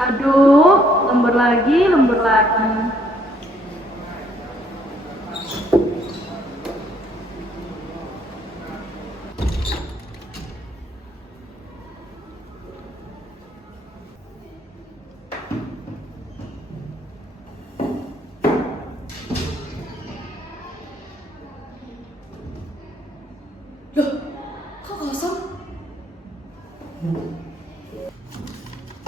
Aduh, lembur lagi, lembur lagi. Loh, kok kosong?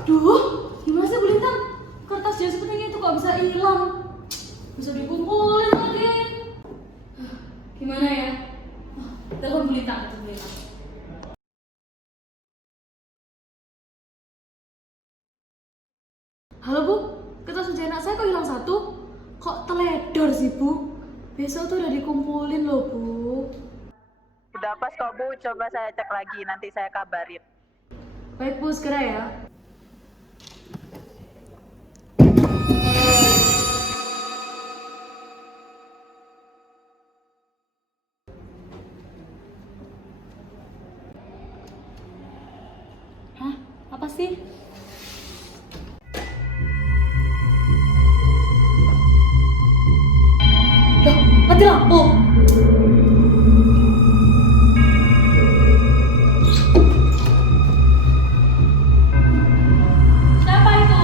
Duh, gimana sih Bu Lintang? Kertas jas penting itu kok bisa hilang? Bisa dikumpulin lagi. Gimana ya? Telepon Bu Lintang, telepon Bu Lintang. Halo Bu, kertas ujian anak saya kok hilang satu? Kok teledor sih Bu? Besok tuh udah dikumpulin loh Bu. Udah pas kok Bu, coba saya cek lagi, nanti saya kabarin. Baik Bu, segera ya. Hah? Apa sih? Loh, mati lampu. Siapa itu?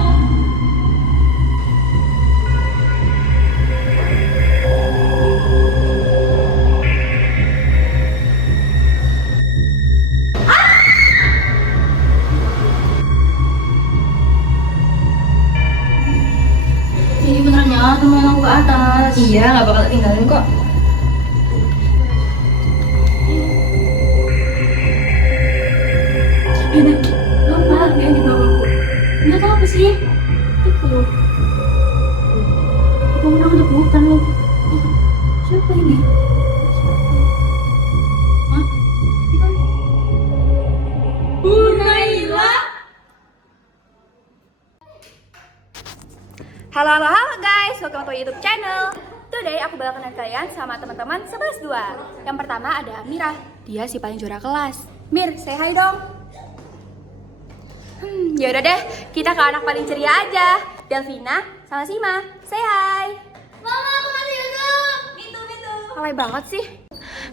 Ini benernya temen aku ke atas. Iya, nggak bakal tinggalin kok. Ini apa? Yang di bawahku. Ini tahu apa sih? Itu. Aku udah bukan loh. Siapa ini? Hah? Itu Bu Naila. Halo guys, welcome to YouTube channel. Today aku bakal kenalin kalian sama teman-teman 11-2. Yang pertama ada Amira, dia si paling juara kelas. Mir, say hi dong. Yaudah deh, kita ke anak paling ceria aja. Delvina sama Sima, say hi. Mama, aku masih YouTube. Itu. Alay banget sih.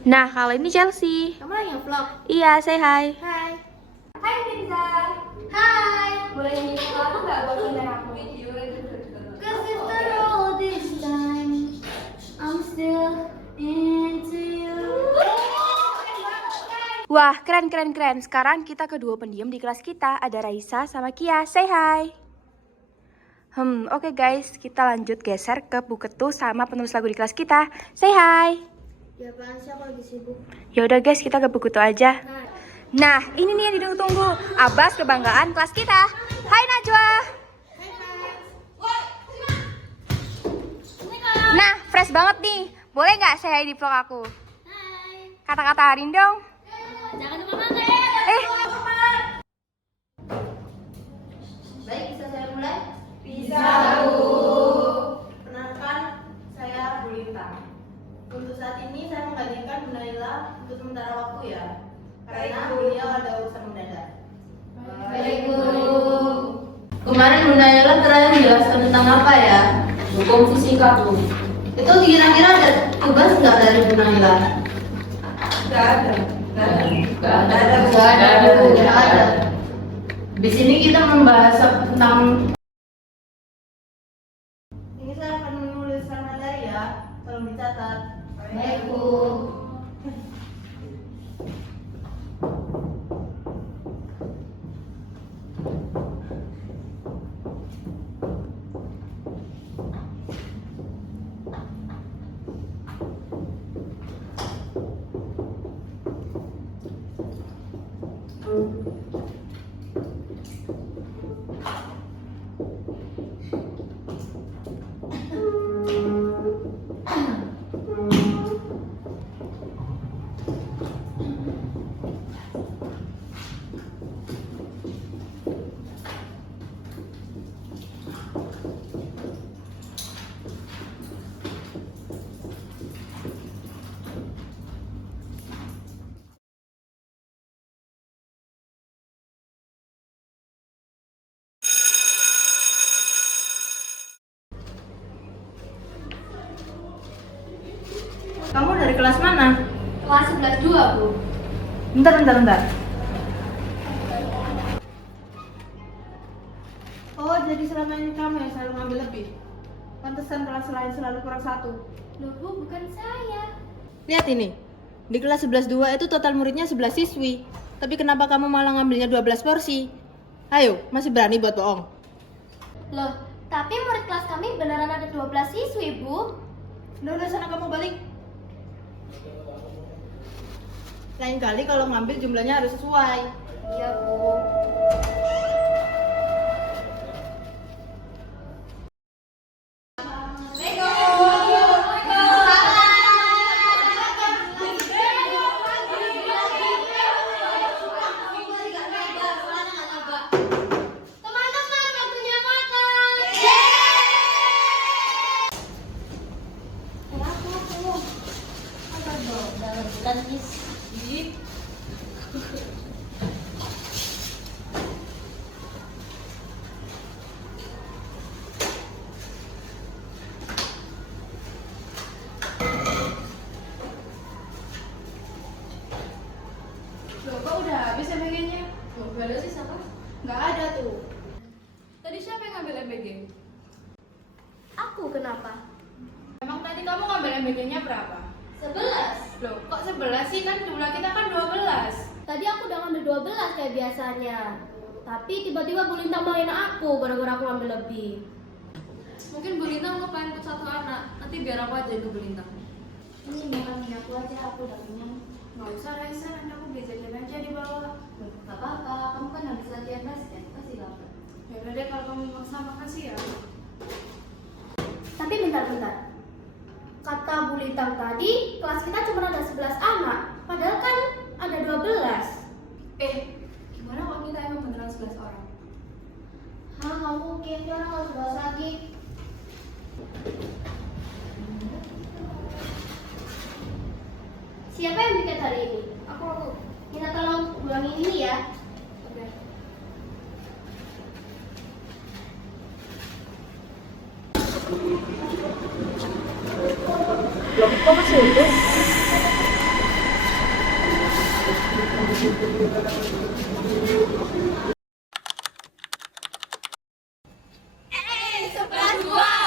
Nah, kalau ini Chelsea. Kamu lagi nge-vlog? Iya, say hi. Hai. Hai Mirza. Hai. Boleh nyanyi lagu nggak buat konten aku? Cause after all this time, I'm still into you. Wah, keren. Sekarang kita kedua pendiam di kelas kita. Ada Raisa sama Kia. Say hi. Oke guys, kita lanjut geser ke Bu Ketu sama penulis lagu di kelas kita. Say hi. Ya apaan sih, aku lagi sibuk. Ya udah guys, kita ke Bu Ketu aja. Hai. Nah, ini nih yang ditunggu-tunggu. Abbas kebanggaan kelas kita. Hai Najwa. Nah, fresh banget nih. Boleh nggak say hi di vlog aku? Hai. Kata-kata Arin dong. Jangan lupa makan ya. Baik, bisa saya mulai? Bisa, Bu. Perkenalkan, saya Bu Lintang. Untuk saat ini saya menggantikan Bu Naila untuk sementara waktu ya. Karena beliau ada urusan mendadak. Baik, Bu. Kemarin Bu Naila terakhir menjelaskan tentang apa ya? Hukum fisika, Bu. Itu kira-kira ada tugas nggak dari Bu Naila? Nggak ada. Di sini kita membahas tentang. Ini saya akan menuliskan materi ya, tolong dicatat. Baik, Bu. Kamu dari kelas mana? Kelas 11-2, Bu. Bentar. Oh, jadi selama ini kamu yang selalu ngambil lebih? Pantesan kelas lain selalu kurang 1. Loh, Bu, bukan saya. Lihat ini, di kelas 11-2 itu total muridnya 11 siswi. Tapi kenapa kamu malah ngambilnya 12 porsi? Ayo, masih berani buat bohong? Loh, tapi murid kelas kami beneran ada 12 siswi, Bu. Udah sana kamu balik. Lain kali kalau ngambil jumlahnya harus sesuai. Iya, Bu. Teman-teman, waktunya makan. Loh, kok udah habis MBG-nya? Loh, gak ada sih siapa? Nggak ada tuh. Tadi siapa yang ngambil MBG? Aku, kenapa? Emang tadi kamu ngambil MBG-nya berapa? 11. Loh, kok 11 sih? Kan jumlah kita kan 12. Tadi aku udah ngambil 12 kayak biasanya. Tapi tiba-tiba Bu Lintang marahin aku gara-gara aku ngambil lebih. Mungkin Bu Lintang ngepain ke satu anak, nanti biar aku aja ke Bu Lintang. Ini makan aku aja, aku udah kenyang. Nggak usah, Raisa. Nanti aku beli jajan aja di bawah. Gak apa-apa, kamu kan habis latihan basket, pasti lapar. Yaudah deh, kalau kamu maksa, makasih ya. Tapi bentar. Kata Bu Lintang tadi, kelas kita cuma ada 11 anak. Padahal kan ada 12. Gimana kalau kita emang beneran 11 orang? Hah, kamu mungkin orang harus bahas lagi. Siapa yang bikin hari ini? Aku. Minta tolong ulangin ini ya. Oke. Loh, kok masih utuh?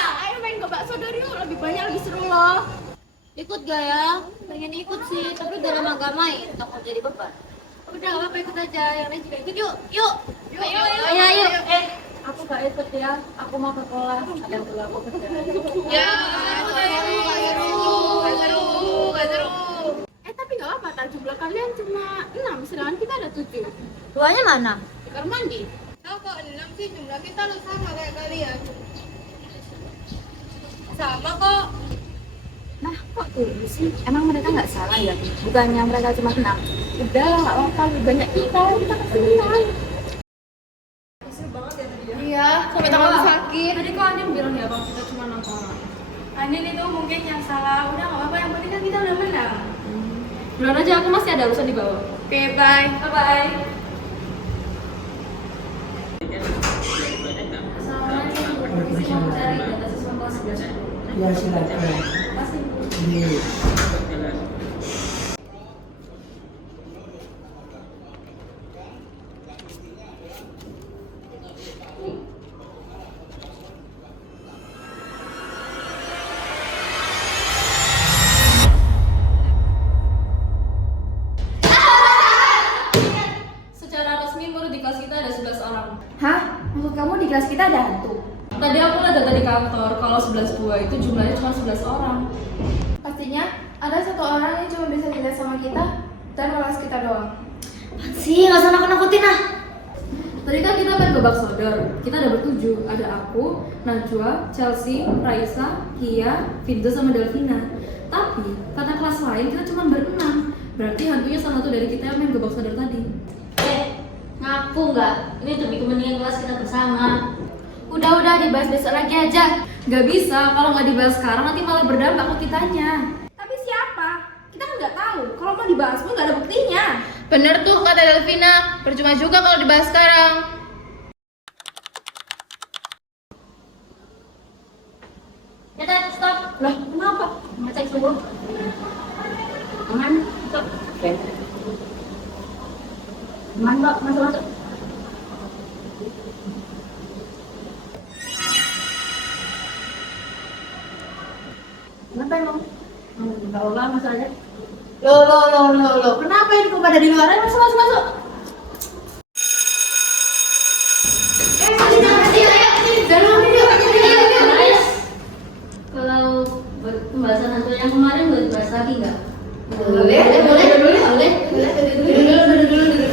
Ayo main ke bakso dari yuk, lebih banyak lebih seru loh. Ikut gak ya? Pengen ikut sih, tapi udah lama gak main, takut jadi beban. Udah gak apa-apa ikut aja, yang lain juga ikut yuk. Ayo. Aku gak ikut ya, aku mau ke kelas, ada yang perlu aku kerjain. Ya, gak seru. Tapi nggak apa, tak jumlah kalian cuma 6, sedangkan kita ada 7. Duanya mana? Di kamar mandi. Nah, kok 6 sih jumlah kita lu sama kayak kalian. Sama kok. Nah, kok tuh sih? Emang mereka nggak salah ya? Bukannya mereka cuma 6. Udah, nggak apa-apa, lebih banyak kita kan senang. Iya, sampai tangan sakit. Tadi kok Anin bilang ya kalau kita cuma 6 orang. Anin itu mungkin yang salah. Udah nggak apa-apa, yang penting kan kita udah menang. Duluan aja, aku masih ada urusan di bawah. Oke, bye. Bye-bye. Assalamualaikum. Isi mau cari data siswa kelas 11. Ya silakan. Pasti. Ini Secara resmi murid di kelas kita ada 11 orang. Hah? Maksud kamu di kelas kita ada hantu? Tadi aku lihat data di kantor, kalau 11-2 itu jumlahnya cuma 11 orang. Pastinya ada satu orang yang cuma bisa dilihat sama kita dan kelas kita doang. Sih, nggak usah nakut-nakutin ah. Tadi kan kita main gebak sodor. Kita ada bertujuh. Ada aku, Najwa, Chelsea, Raisa, Kia, Vinto sama Delvina. Tapi kata kelas lain kita cuma berenam. Berarti hantunya salah satu dari kita yang main gebak sodor tadi. Ngaku nggak? Ini demi kepentingan kelas kita bersama. Udah dibahas besok lagi aja. Gak bisa, kalau nggak dibahas sekarang nanti malah berdampak ke kitanya. Tapi siapa? Kita kan nggak tahu. Kalau mau dibahas pun nggak ada buktinya. Bener tuh kata Delvina, percuma juga kalau dibahas sekarang. Ya, stop. Lah, kenapa? Ngecek suhu. Aman, masuk. Oke. Aman, Mbak, masuk. Kenapa emang? Enggak apa-apa, masuk aja. Loh. Kenapa ini kok pada di luar? Ayo, masuk. Kalau pembahasan hantu yang kemarin boleh dibahas lagi nggak? Boleh.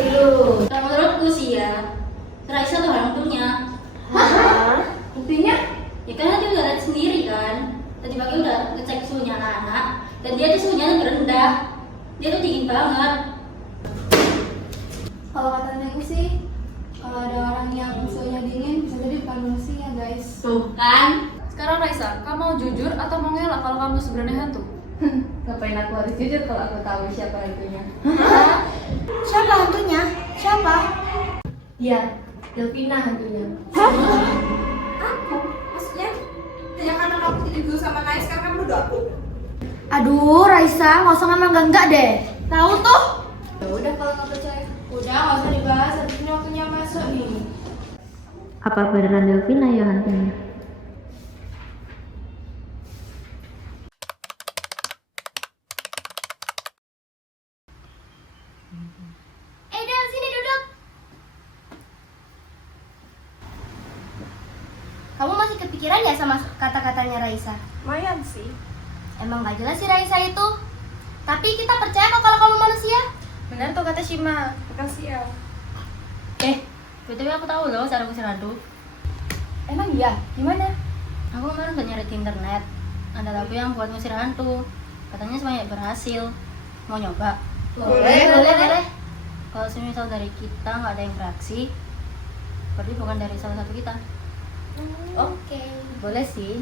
Dulu. Nah, menurutku sih ya, Raisa tuh hantunya. Hah? Buktinya? Ya kan dia udah lihat sendiri kan. Tadi pagi udah ngecek suhunya anak-anak, dan dia tuh suhunya lebih rendah. Dia tuh dingin banget. Kalau kata nenekku sih, kalau ada orang yang suhunya dingin bisa jadi bukan manusia guys. Tuh kan? Sekarang Raisa, kamu mau jujur atau mau ngelak kalau kamu sebenarnya hantu? Ngapain aku harus jujur kalau aku tahu siapa hantunya? Siapa hantunya? Siapa? Iya, Delvina hantunya. Aku? Maksudnya? Ya karena kamu tidur sama Nais, sekarang kamu nuduh aku. Aduh, Raisa, nggak usah ngomong enggak deh. Tahu tuh? Ya udah kalau nggak percaya, udah nggak usah dibahas. Habis ini waktunya masuk nih. Apa beneran Delvina ya hantunya? Del, sini duduk. Kamu masih kepikiran ya sama kata-katanya Raisa? Lumayan sih. Emang gak jelas sih Raisa itu. Tapi kita percaya kok kalau kamu manusia. Benar tuh kata Shima. Makasih ya. BTW aku tahu loh cara ngusir hantu. Emang iya? Gimana? Aku kemarin udah nyari di internet. Ada lagu yang buat ngusir hantu. Katanya semuanya berhasil. Mau nyoba? Boleh. Kalau semisal dari kita nggak ada yang bereaksi, berarti bukan dari salah satu kita. Oke. Boleh sih.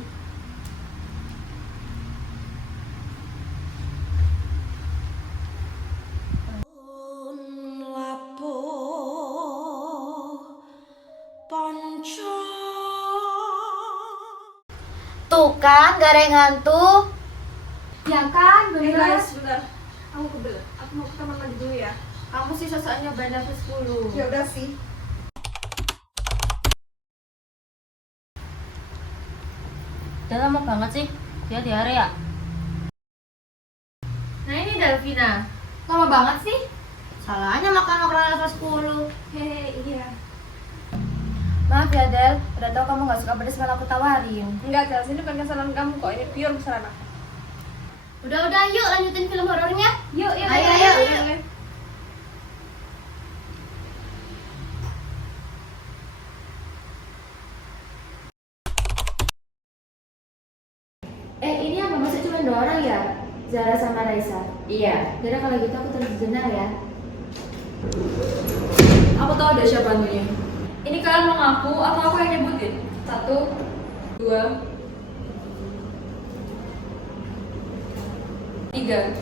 Tuh kan, gak ada yang hantu. Ya kan, Hey bener. guys, bentar. Aku kebelet. Aku mau ke kamar mandi dulu ya. Kamu sih sosoknya bandar ke 10. Ya udah sih. Dia lama banget sih. Dia diare ya? Nah ini Delvina. Lama banget sih. Salahnya makan makanan level 10. Hehe, iya. Maaf ya Del, udah tau kamu gak suka pedas malah aku tawarin. Enggak, Chelsea, ini bukan kesalahan kamu kok. Ini pure kesalahan aku. Udah, yuk lanjutin film horornya. Yuk. Ayo. Ini yang masuk cuma 2 orang ya? Zara sama Raisa. Iya. Jadi kalau gitu aku terus jenar ya. Aku tahu ada siapa hantunya. Ini kalian mau ngaku atau aku yang nyebutin? 1, 2, 3.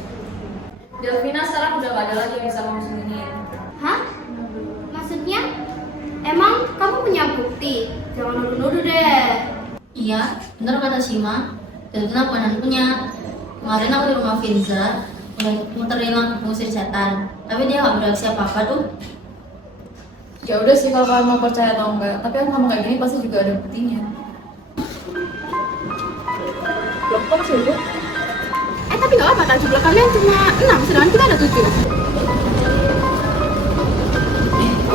Delvina sekarang udah gak ada lagi yang bisa kamu sembunyiin. Hah? Maksudnya? Emang kamu punya bukti? Jangan nuduh-nuduh deh. Iya, bener kata Shima. Delvina bukan hantunya. Kemarin aku di rumah Finza, udah muterin lagu ngusir setan. Tapi dia gak bereaksi apa-apa tuh. Ya udah sih kalau kalian mau percaya atau enggak, tapi aku ngomong kayak gini pasti juga ada buktinya. Loh, kok masih hidup? Tapi gak apa-apa, jumlah kalian cuma 6, sedangkan kita ada 7.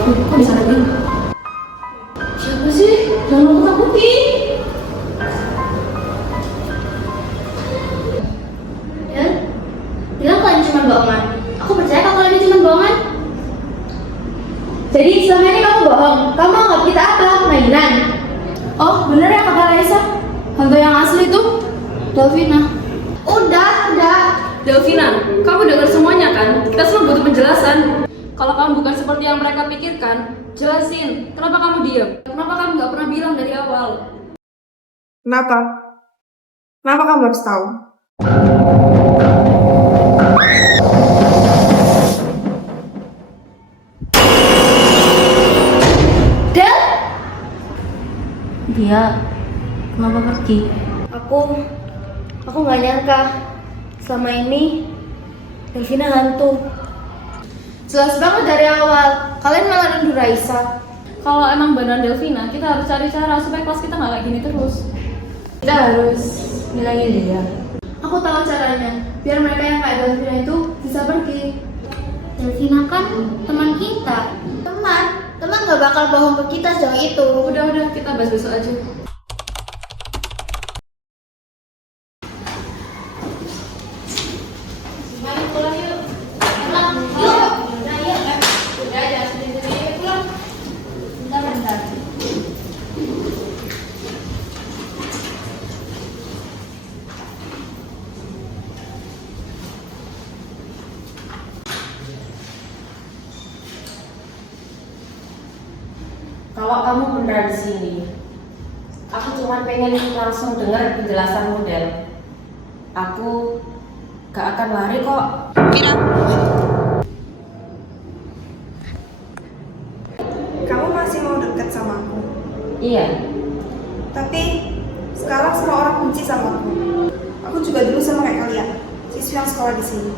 Kok bisa ada gini? Siapa sih? Jangan aku takutin. Dan bilang kalian cuma bohongan. Aku percaya kalau kalian cuma bohongan. Jadi selama ini kamu bohong. Kamu anggap kita apa? Mainan. Oh, bener ya kata Raisa. Hantu yang asli itu Delvina. Udah. Delvina, kamu dengar semuanya kan? Kita semua butuh penjelasan. Kalau kamu bukan seperti yang mereka pikirkan, jelasin. Kenapa kamu diam? Kenapa kamu nggak pernah bilang dari awal? Kenapa? Kenapa kamu harus tahu? Del, Dia kenapa pergi? aku Aku nggak nyangka selama ini Delvina hantu. Jelas banget dari awal, kalian malah nuduh Raisa. Kalau emang beneran Delvina, kita harus cari cara supaya kelas kita nggak kayak gini terus. Kita harus ngilangin dia. Aku tahu caranya, biar mereka yang kayak Delvina itu bisa pergi. Delvina kan teman kita. Teman gak bakal bohong ke kita sejauh itu. Udah, kita bahas besok aja. Kalau kamu beneran di sini, aku cuma pengen langsung dengar penjelasan model. Aku gak akan lari kok. Kamu masih mau deket sama aku? Iya, Tapi sekarang semua orang benci sama aku. Aku juga dulu sama kayak kalian, siswa yang sekolah di sini.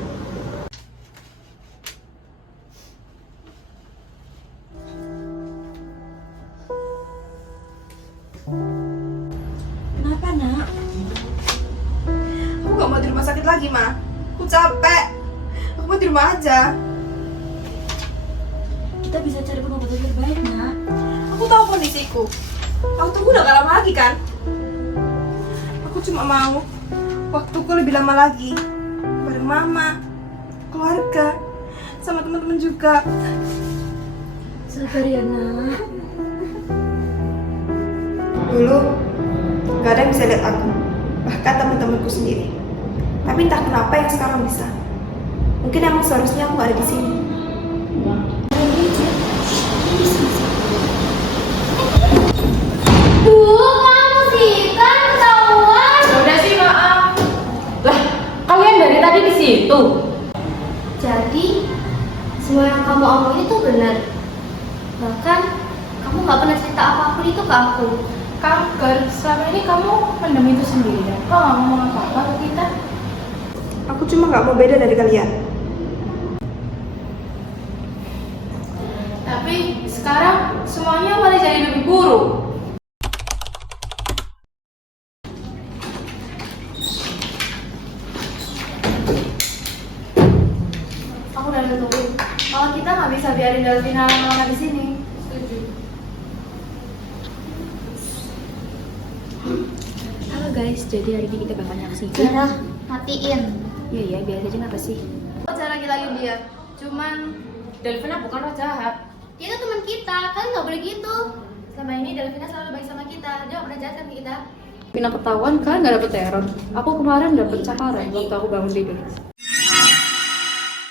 Kenapa, Nak? Aku gak mau di rumah sakit lagi, Ma. Aku capek. Aku mau di rumah aja. Kita bisa cari pengobatan terbaik, Nak. Aku tahu kondisiku. Aku tunggu udah gak lama lagi kan? Aku cuma mau waktuku lebih lama lagi bareng mama, keluarga, sama teman-teman juga. Sabar ya, Nak. Dulu gak ada yang bisa lihat aku, bahkan teman-temanku sendiri. Tapi entah kenapa yang sekarang bisa. Mungkin emang seharusnya aku gak ada di sini. Kamu sih kan ketahuan. udah sih maaf. Lah, kalian dari tadi di situ. Jadi semua yang kamu omongin itu benar. Bahkan kamu nggak pernah cerita apapun itu ke aku. Kanker, selama ini kamu mendem itu sendirian. Kok gak ngomong apa-apa ke kita? Aku cuma gak mau beda dari kalian. Tapi sekarang semuanya malah jadi lebih buruk. Aku udah nutupin. Kalau kita nggak bisa biarin Delvina lama-lama di sini. Halo guys, jadi hari ini kita bakal nyaksikan. Darah, matiin. Iya, biar aja kenapa sih? Aku cara lagi dia. Cuman Delvina bukan roh jahat. Dia itu teman kita, kan nggak boleh gitu. selama ini Delvina selalu baik sama kita. Dia nggak pernah jahat kan ke kita. Delvina ketahuan kan nggak dapet teror. Aku kemarin dapet cakaran waktu aku bangun tidur.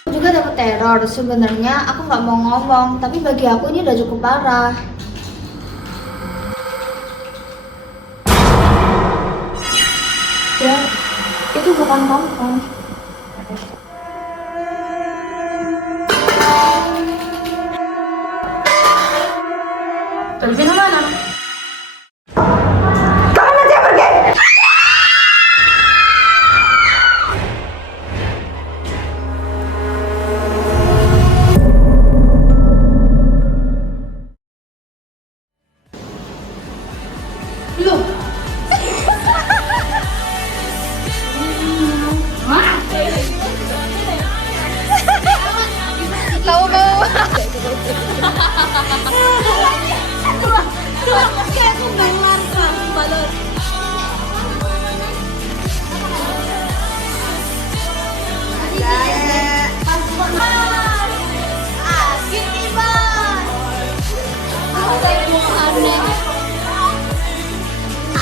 Aku juga dapat teror. Sebenarnya aku nggak mau ngomong, tapi bagi aku ini udah cukup parah. Ya, itu bukan kamu kan? Delvina mana?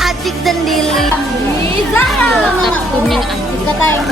Adik dan Dili. Zara. Kata yang